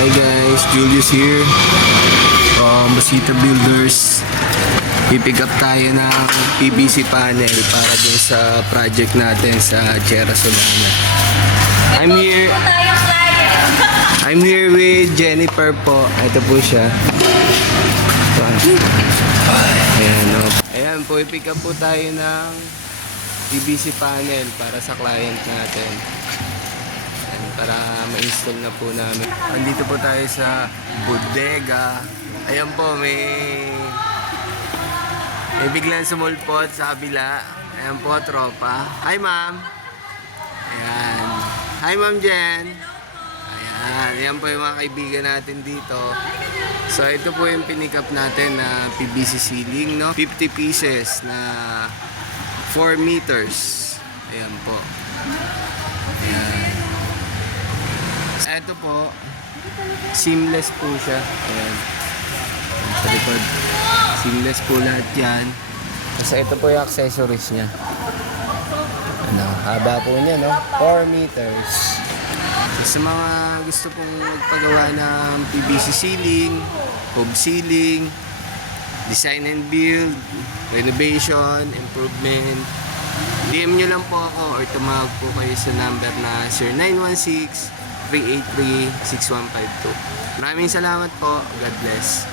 Hi guys, Julius here. Basita Builders. Pipick up tayo ng PVC panel para dun sa project natin sa Sierra Solana. I'm here with Jennifer po. Ito po siya. Ayan, no? Ayan po, i-pick up po tayo ng PVC panel para sa client natin. Ayan, para ma-install na po namin. Andito po tayo sa bodega. Ayan po, may biglang sumulpot sa kabila. Ayan po, tropa. Hi, ma'am. Ayan. Hi, ma'am Jen. Ayan. Ayan po yung mga kaibigan natin dito. So, ito po yung pinick up natin na PVC ceiling, no? 50 pieces na 4 meters. Ayan po. Ayan. Ito po, seamless po siya. Ayan. Sa likod. Seamless po lahat yan. Kasi ito po yung accessories niya. Ano, haba po niya, no? 4 meters. So, sa mga gusto pong magpagawa ng PVC ceiling, cove ceiling, design and build, renovation, improvement, DM nyo lang po ako or tumawag po kayo sa number na 0916-383-6152. Maraming salamat po. God bless.